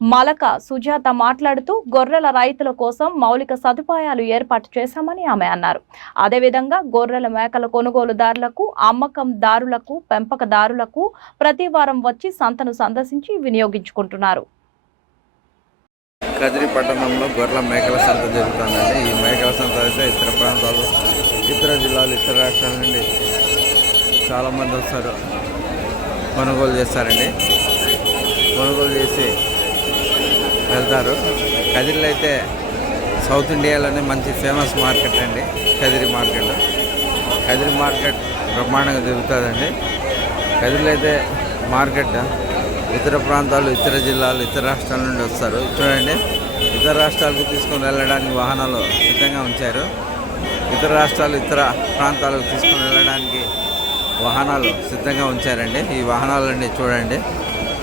Malaka Sujatha మాట్లాడుతూ గొర్రెల రైతుల కోసం మౌలిక సదుపాయాలు ఏర్పాటు చేశామని ఆమె అన్నారు. అదేవిధంగా గొర్రెల మేకల కొనుగోలుదారులకు అమ్మకందారులకు పెంపకదారులకు ప్రతి వారం వచ్చి సంతను సందర్శించి వినియోగించుకుంటున్నారు. కదిరి పట్టణంలో గొర్రెల మేకల సంత జరుగుతుందండి. ఈ మేకల సంత అయితే ఇతర ప్రాంతాలు ఇతర జిల్లాలు ఇతర రాష్ట్రాల నుండి చాలామంది వస్తారు కొనుగోలు చేస్తారండి. కొనుగోలు చేసి వెళ్తారు. కదిరిలో అయితే సౌత్ ఇండియాలోనే మంచి ఫేమస్ మార్కెట్ అండి కదిరి మార్కెట్. కదిరి మార్కెట్ బ్రహ్మాండంగా జరుగుతుందండి కదిరిలో అయితే మార్కెట్ ఇతర ప్రాంతాలు ఇతర జిల్లాలు ఇతర రాష్ట్రాల నుండి వస్తారు. చూడండి ఇతర రాష్ట్రాలకు తీసుకొని వెళ్ళడానికి వాహనాలు సిద్ధంగా ఉంచారు. ఇతర రాష్ట్రాలు ఇతర ప్రాంతాలకు తీసుకొని వెళ్ళడానికి వాహనాలు సిద్ధంగా ఉంచారండి. ఈ వాహనాలన్నీ చూడండి.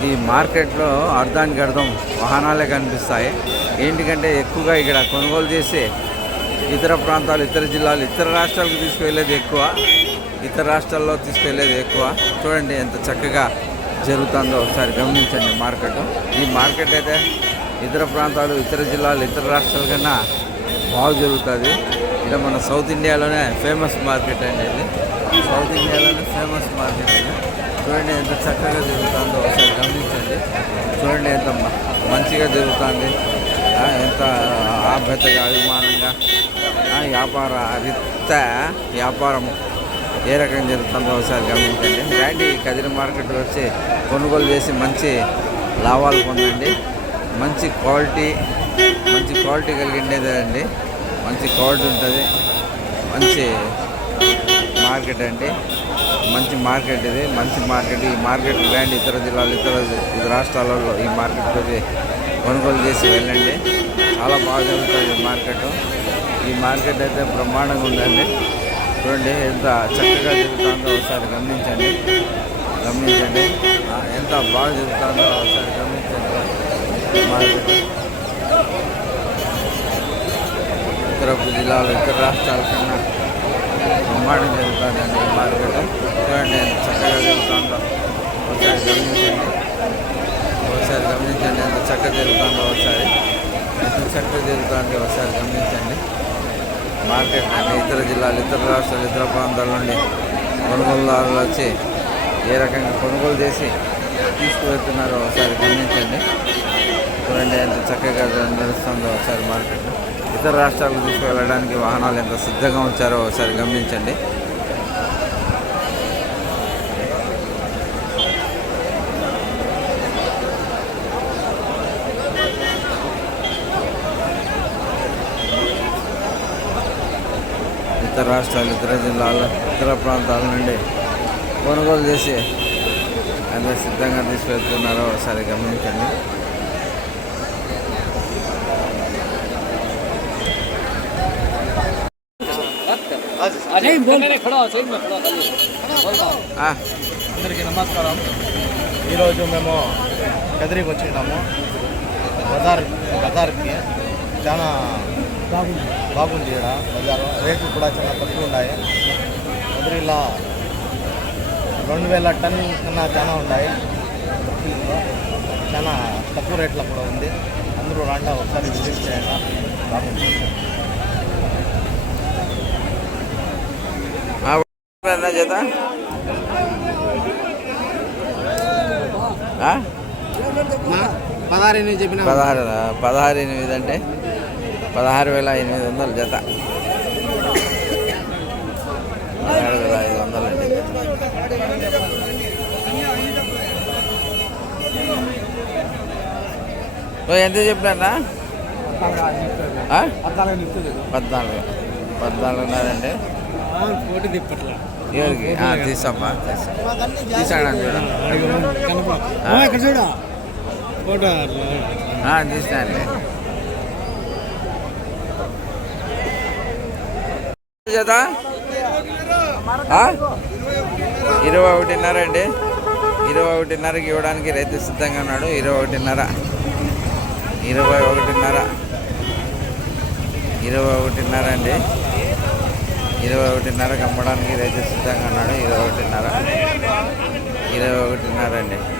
ఈ మార్కెట్లో అర్థానికి అర్థం వాహనాలే కనిపిస్తాయి. ఏంటికంటే ఎక్కువగా ఇక్కడ కొనుగోలు చేసి ఇతర ప్రాంతాలు ఇతర జిల్లాలు ఇతర రాష్ట్రాలకు తీసుకువెళ్ళేది ఎక్కువ. ఇతర రాష్ట్రాల్లో తీసుకెళ్ళేది ఎక్కువ. చూడండి ఎంత చక్కగా జరుగుతుందో ఒకసారి గమనించండి మార్కెట్. ఈ మార్కెట్ అయితే ఇతర ప్రాంతాలు ఇతర జిల్లాలు ఇతర రాష్ట్రాల కన్నా బాగా జరుగుతుంది. ఇక్కడ మన సౌత్ ఇండియాలోనే ఫేమస్ మార్కెట్ అండి ఇది. సౌత్ ఇండియాలోనే ఫేమస్ మార్కెట్ అనేది చూడండి ఎంత చక్కగా జరుగుతుందో ఒకసారి గమనించండి. చూడండి ఎంత మంచిగా జరుగుతుంది. ఎంత ఆభ్యతగా అభిమానంగా. వ్యాపార రిత్త వ్యాపారం ఏ రకంగా జరుగుతుందో ఒకసారి గమనించండి. రండి కదిరి మార్కెట్ వచ్చి కొనుగోలు చేసి మంచి లాభాలు పొందండి. మంచి క్వాలిటీ మంచి క్వాలిటీ కలిగిండేదండి మంచి క్వాలిటీ ఉంటుంది. మంచి మార్కెట్ అండి. మంచి మార్కెట్ ఇది. మంచి మార్కెట్. ఈ మార్కెట్ బ్రాండ్ ఇతర జిల్లాలు ఇతర ఇతర రాష్ట్రాలలో ఈ మార్కెట్ వచ్చి కొనుగోలు చేసి వెళ్ళండి. చాలా బాగా జరుగుతుంది ఈ మార్కెట్. ఈ మార్కెట్ అయితే బ్రహ్మాండంగా ఉందండి. చూడండి ఎంత చక్కగా జరుగుతుందో ఒకసారి గమనించండి. గమనించండి. ఎంత బాగా జరుగుతుందో ఒకసారి గమనించండి. మార్కెట్. ఇతర జిల్లాలు ఇతర రాష్ట్రాల కన్నా బ్రహ్మాండం జరుగుతుందండి ఈ మార్కెట్ చూడండి ఎంత చక్కగా జరుగుతుందో ఒకసారి గమనించండి ఒకసారి గమనించండి ఎంత చక్కగా జరుగుతుందో ఒకసారి. ఎంత చక్కగా జరుగుతుందో ఒకసారి గమనించండి. మార్కెట్ అంటే ఇతర జిల్లాలు ఇతర రాష్ట్రాలు ఇతర ప్రాంతాల నుండి కొనుగోలుదారులు వచ్చి ఏ రకంగా కొనుగోలు చేసి తీసుకువెళ్తున్నారో ఒకసారి గమనించండి. చూడండి ఎంత చక్కగా నడుస్తుందో ఒకసారి మార్కెట్. ఇతర రాష్ట్రాలకు తీసుకువెళ్ళడానికి వాహనాలు ఎంత సిద్ధంగా ఉంచారో ఒకసారి గమనించండి. ఇతర రాష్ట్రాలు ఇతర జిల్లాల ఇతర ప్రాంతాల నుండి కొనుగోలు చేసి ఎంత సిద్ధంగా తీసుకెళ్తున్నారో ఒకసారి గమనించండి. అందరికీ నమస్కారం. ఈరోజు మేము కదిరికి వచ్చినాము. బజార్ బజార్కి. చాలా బాగుంది. బాగుంది ఇక్కడ బజారు రేట్లు కూడా చాలా తక్కువ ఉన్నాయి. కదిరిలో రెండు వేల టన్ కన్నా చాలా ఉన్నాయి. చాలా తక్కువ రేట్లో కూడా ఉంది. అందరూ రాండా ఒకసారి విజిట్ చేయండి. బాగుంది. చేత? పదహారు ఎనిమిది చెప్పిన. పదహారు పదహారు ఎనిమిది అంటే? పదహారు వేల ఎనిమిది వందలు జత. పదహారు వేల ఐదు వందలు అండి. ఎంత చెప్పినా పద్నాలుగు పద్నాలుగున్నరండి పోటీ తిప్పట్లా ఎవరికి? ఆ, తీసమ్మా తీసా. తీసాడు చూడ. ఇక్కడ జత ఇరవై ఒకటిన్నర అండి. ఇరవై ఒకటిన్నరకి ఇవ్వడానికి రైతు సిద్ధంగా ఉన్నాడు. ఇరవై ఒకటిన్నర. ఇరవై ఒకటిన్నర. ఇరవై ఒకటిన్నర అండి. ఇరవై ఒకటిన్నరకి అమ్మడానికి రైతు సిద్ధంగా ఉన్నాడు. ఇరవై ఒకటిన్నర. ఇరవై ఒకటిన్నర అండి.